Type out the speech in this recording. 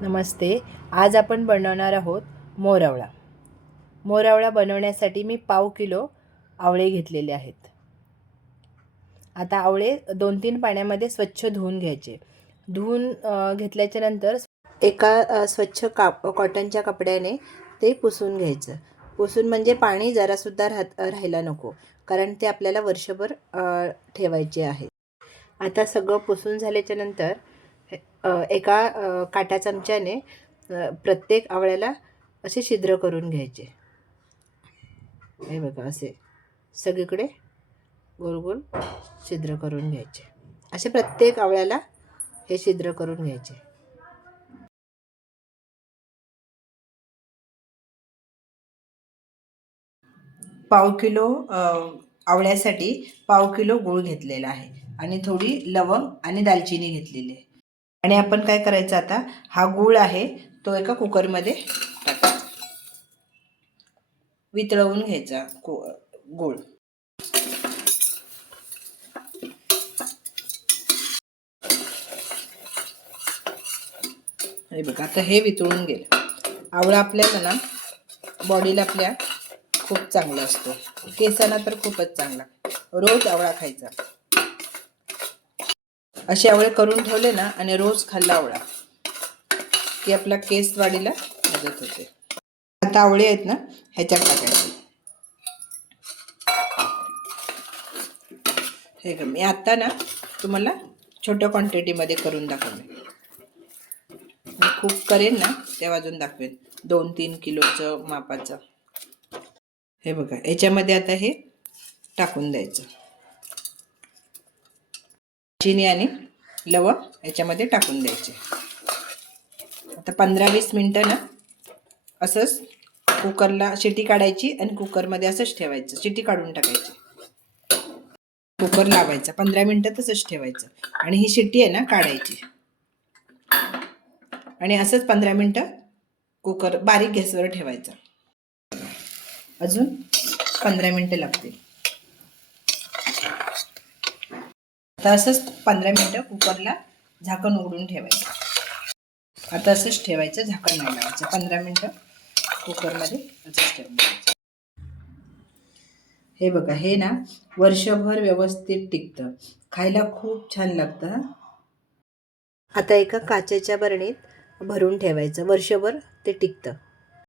नमस्ते. आज आपण बनवणार आहोत मोरावळा. मोरावळा बनवण्यासाठी मी पाव किलो आवळे घेतलेले आहेत. आता आवळे दोन तीन पाण्यामध्ये स्वच्छ धुवून घ्यायचे. धुवून घेतल्याच्या नंतर एका स्वच्छ काप कॉटनच्या कपड्याने ते पुसून घ्यायचं. पुसून म्हणजे पाणी जरासुद्धा राहत राहायला नको कारण ते आपल्याला वर्षभर ठेवायचे आहे. आता सगळं पुसून झाल्याच्यानंतर एका काट्या काटा चमच्याने प्रत्येक आवळ्याला असे छिद्र करून घ्यायचे. हे बघा असे सगळीकडे गोल गोल छिद्र करून घ्यायचे. असे प्रत्येक आवळ्याला हे छिद्र करून घ्यायचे. पाव किलो आवळ्यासाठी पाव किलो गूळ घेतलेला आहे आणि थोडी लवंग आणि दालचिनी घेतलेली आहे. आणि आपण काय करायचं आता? हा गूळ आहे तो एका कुकरमध्ये वितळवून घ्यायचा गु- गूळ. हे बघा आता हे वितळून गेलं. आवळा आपल्याला ना बॉडीला आपल्या खूप चांगला असतो. केसांना तर खूपच चांगला. रोज आवळा खायचा. असे आवळे करून ठेवले ना आणि रोज खाल्ला आवळा. की आपला केस वाढीला मदत होते. आता आवळे आहेत ना ह्याच्यात टाकायचे. हे का मी आता ना तुम्हाला छोट्या क्वांटिटीमध्ये करून दाखवले मी खूप करेन ना तेव्हा अजून दाखवेन. दोन तीन किलोचं मापाचं. हे बघा याच्यामध्ये आता हे टाकून द्यायचं. चिनी आणि लवंग याच्यामध्ये टाकून द्यायचे. आता पंधरा वीस मिनटं ना असंच कुकरला शिटी काढायची आणि कुकरमध्ये असंच ठेवायचं. शिटी काढून टाकायची. कुकर लावायचा. पंधरा मिनटं तसंच ठेवायचं. आणि ही शिट्टी आहे ना काढायची. आणि असंच पंधरा मिनटं कुकर बारीक गॅसवर ठेवायचं. अजून पंधरा मिनटं लागतील. आता असंच पंधरा मिनटं कुकरला झाकण उघडून ठेवायचं. आता असंच ठेवायचं झाकण नाही लावायचं. पंधरा मिनटं कुकरमध्ये असंच हे बघा हे ना वर्षभर व्यवस्थित टिकतं. खायला खूप छान लागतं आता एका काचेच्या बरणीत भरून ठेवायचं. वर्षभर ते टिकतं.